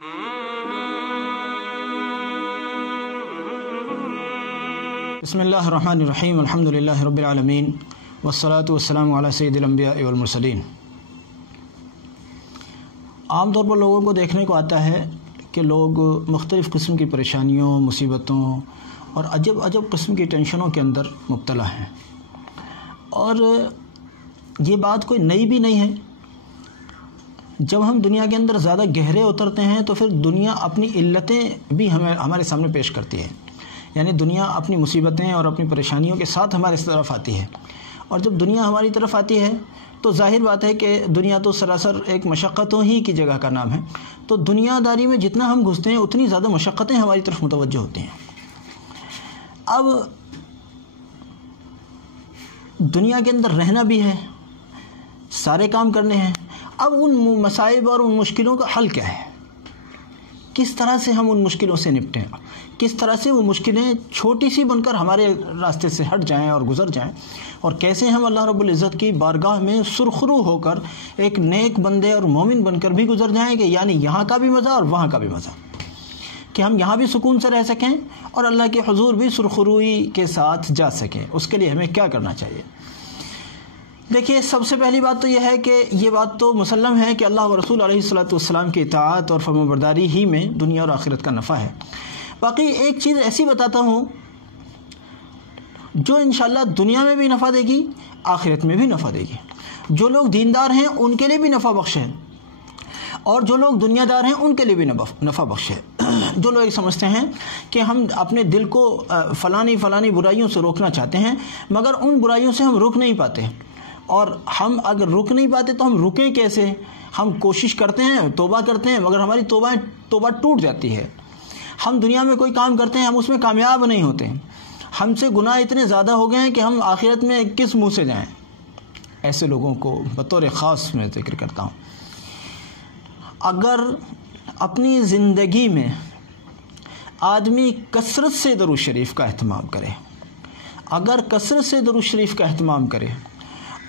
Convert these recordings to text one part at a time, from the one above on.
بسم اللہ الرحمن الرحیم الحمدللہ رب العالمین والصلاة والسلام علی سید الانبیاء والمرسلین۔ عام طور پر لوگوں کو دیکھنے کو آتا ہے کہ لوگ مختلف قسم کی پریشانیوں، مصیبتوں اور عجب عجب قسم کی ٹینشنوں کے اندر مبتلا ہیں، اور یہ بات کوئی نئی بھی نہیں ہے۔ جب ہم دنیا کے اندر زیادہ گہرے اترتے ہیں تو پھر دنیا اپنی علتیں بھی ہمارے سامنے پیش کرتی ہے، یعنی دنیا اپنی مصیبتیں اور اپنی پریشانیوں کے ساتھ ہمارے طرف آتی ہے، اور جب دنیا ہماری طرف آتی ہے تو ظاہر بات ہے کہ دنیا تو سراسر ایک مشقتوں ہی کی جگہ کا نام ہے، تو دنیا داری میں جتنا ہم گھستے ہیں اتنی زیادہ مشقتیں ہماری طرف متوجہ ہوتی ہیں۔ اب دنیا کے اندر رہنا بھی ہے، سارے کام کرنے ہیں، اب ان مصائب اور ان مشکلوں کا حل کیا ہے؟ کس طرح سے ہم ان مشکلوں سے نپٹیں، کس طرح سے وہ مشکلیں چھوٹی سی بن کر ہمارے راستے سے ہٹ جائیں اور گزر جائیں، اور کیسے ہم اللہ رب العزت کی بارگاہ میں سرخرو ہو کر ایک نیک بندے اور مومن بن کر بھی گزر جائیں گے، یعنی یہاں کا بھی مزہ اور وہاں کا بھی مزہ، کہ ہم یہاں بھی سکون سے رہ سکیں اور اللہ کے حضور بھی سرخروئی کے ساتھ جا سکیں۔ اس کے لیے ہمیں کیا کرنا چاہیے؟ دیکھیے، سب سے پہلی بات تو یہ ہے کہ یہ بات تو مسلم ہے کہ اللہ و رسول علیہ الصلوۃ کی اطاعت اور فرمانبرداری ہی میں دنیا اور آخرت کا نفع ہے۔ باقی ایک چیز ایسی بتاتا ہوں جو انشاءاللہ دنیا میں بھی نفع دے گی، آخرت میں بھی نفع دے گی۔ جو لوگ دیندار ہیں ان کے لیے بھی نفع بخش ہے، اور جو لوگ دنیا دار ہیں ان کے لیے بھی نفع بخش ہے۔ جو لوگ سمجھتے ہیں کہ ہم اپنے دل کو فلانی برائیوں سے روکنا چاہتے ہیں، مگر ان برائیوں سے ہم رک نہیں پاتے، اور ہم اگر رک نہیں پاتے تو ہم رکیں کیسے؟ ہم کوشش کرتے ہیں، توبہ کرتے ہیں، مگر ہماری توبہ ٹوٹ جاتی ہے۔ ہم دنیا میں کوئی کام کرتے ہیں، ہم اس میں کامیاب نہیں ہوتے، ہم سے گناہ اتنے زیادہ ہو گئے ہیں کہ ہم آخرت میں کس منہ سے جائیں۔ ایسے لوگوں کو بطور خاص میں ذکر کرتا ہوں۔ اگر اپنی زندگی میں آدمی کثرت سے درود شریف کا اہتمام کرے، اگر کثرت سے درود شریف کا اہتمام کرے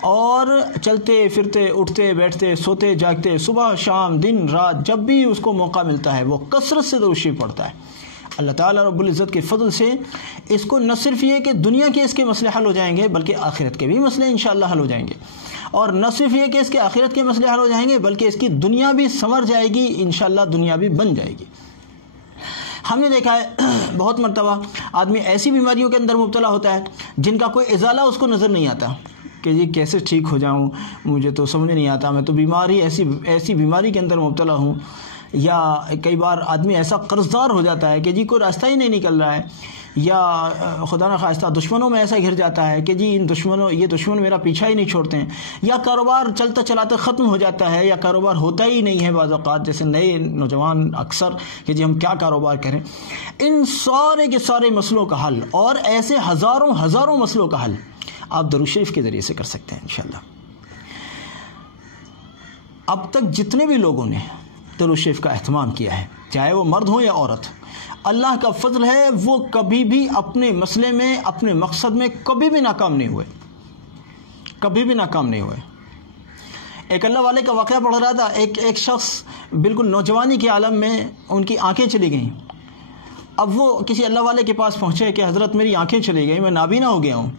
اور چلتے پھرتے، اٹھتے بیٹھتے، سوتے جاگتے، صبح شام دن رات جب بھی اس کو موقع ملتا ہے وہ کثرت سے درود شریف پڑھتا ہے، اللہ تعالیٰ رب العزت کے فضل سے اس کو نہ صرف یہ کہ دنیا کے اس کے مسئلے حل ہو جائیں گے بلکہ آخرت کے بھی مسئلے انشاءاللہ حل ہو جائیں گے، اور نہ صرف یہ کہ اس کے آخرت کے مسئلے حل ہو جائیں گے بلکہ اس کی دنیا بھی سنور جائے گی، انشاءاللہ دنیا بھی بن جائے گی۔ ہم نے دیکھا ہے بہت مرتبہ آدمی ایسی بیماریوں کے اندر مبتلا ہوتا ہے جن کا کوئی ازالہ اس کو نظر نہیں آتا کہ یہ کیسے ٹھیک ہو جاؤں، مجھے تو سمجھ نہیں آتا، میں تو بیماری ایسی بیماری کے اندر مبتلا ہوں۔ یا کئی بار آدمی ایسا قرض دار ہو جاتا ہے کہ جی کوئی راستہ ہی نہیں نکل رہا ہے، یا خدا نخواستہ دشمنوں میں ایسا گھر جاتا ہے کہ جی یہ دشمن میرا پیچھا ہی نہیں چھوڑتے ہیں، یا کاروبار چلتا چلاتا ختم ہو جاتا ہے، یا کاروبار ہوتا ہی نہیں ہے بعض اوقات، جیسے نئے نوجوان اکثر کہ جی ہم کیا کاروبار کریں۔ ان سارے کے سارے مسئلوں کا حل، اور ایسے ہزاروں مسئلوں کا حل آپ درود شریف کے ذریعے سے کر سکتے ہیں انشاءاللہ۔ اب تک جتنے بھی لوگوں نے درود شریف کا اہتمام کیا ہے، چاہے وہ مرد ہو یا عورت، اللہ کا فضل ہے وہ کبھی بھی اپنے مسئلے میں، اپنے مقصد میں کبھی بھی ناکام نہیں ہوئے، کبھی بھی ناکام نہیں ہوئے۔ ایک اللہ والے کا واقعہ پڑھ رہا تھا، ایک شخص بالکل نوجوانی کے عالم میں ان کی آنکھیں چلی گئیں۔ اب وہ کسی اللہ والے کے پاس پہنچے کہ حضرت میری آنکھیں چلی گئیں، میں نابینا ہو گیا ہوں۔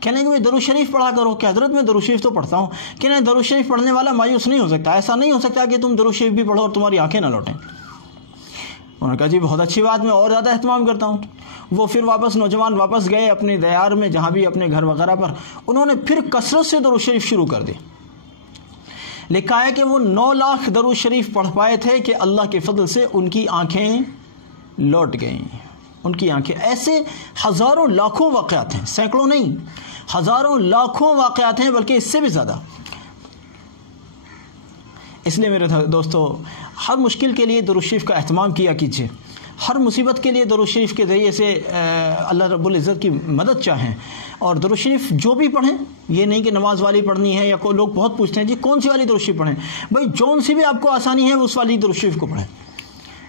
کہنے کہ میں درود شریف پڑھا کرو، کہ حضرت میں درود شریف تو پڑھتا ہوں، کہ نہیں، درود شریف پڑھنے والا مایوس نہیں ہو سکتا، ایسا نہیں ہو سکتا کہ تم درود شریف بھی پڑھو اور تمہاری آنکھیں نہ لوٹیں۔ انہوں نے کہا جی بہت اچھی بات، میں اور زیادہ اہتمام کرتا ہوں۔ وہ پھر نوجوان واپس گئے اپنے دیار میں، جہاں بھی اپنے گھر وغیرہ پر، انہوں نے پھر کثرت سے درود شریف شروع کر دی۔ لکھا ہے کہ وہ 9 لاکھ درود شریف پڑھ پائے تھے کہ اللہ کے فضل سے ان کی آنکھیں لوٹ گئیں، ان کی آنکھیں۔ ایسے ہزاروں لاکھوں واقعات ہیں، سینکڑوں نہیں، ہزاروں لاکھوں واقعات ہیں، بلکہ اس سے بھی زیادہ۔ اس لیے میرے دوستو، ہر مشکل کے لیے درود شریف کا اہتمام کیا کیجیے، ہر مصیبت کے لیے درود شریف کے ذریعے سے اللہ رب العزت کی مدد چاہیں، اور درود شریف جو بھی پڑھیں، یہ نہیں کہ نماز والی پڑھنی ہے، یا کوئی لوگ بہت پوچھتے ہیں جی کون سی والی درود شریف پڑھیں، بھائی جون سی بھی آپ کو آسانی ہے اس والی درود شریف کو پڑھیں،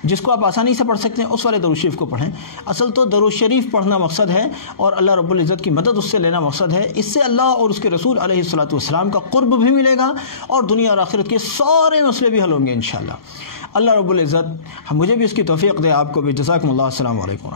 جس کو آپ آسانی سے پڑھ سکتے ہیں اس والے درود شریف کو پڑھیں۔ اصل تو درود شریف پڑھنا مقصد ہے، اور اللہ رب العزت کی مدد اس سے لینا مقصد ہے۔ اس سے اللہ اور اس کے رسول علیہ الصلوۃ والسلام کا قرب بھی ملے گا، اور دنیا اور آخرت کے سارے مسئلے بھی حل ہوں گے انشاءاللہ۔ اللہ رب العزت مجھے بھی اس کی توفیق دے، آپ کو بھی۔ جزاکم اللہ، السلام علیکم۔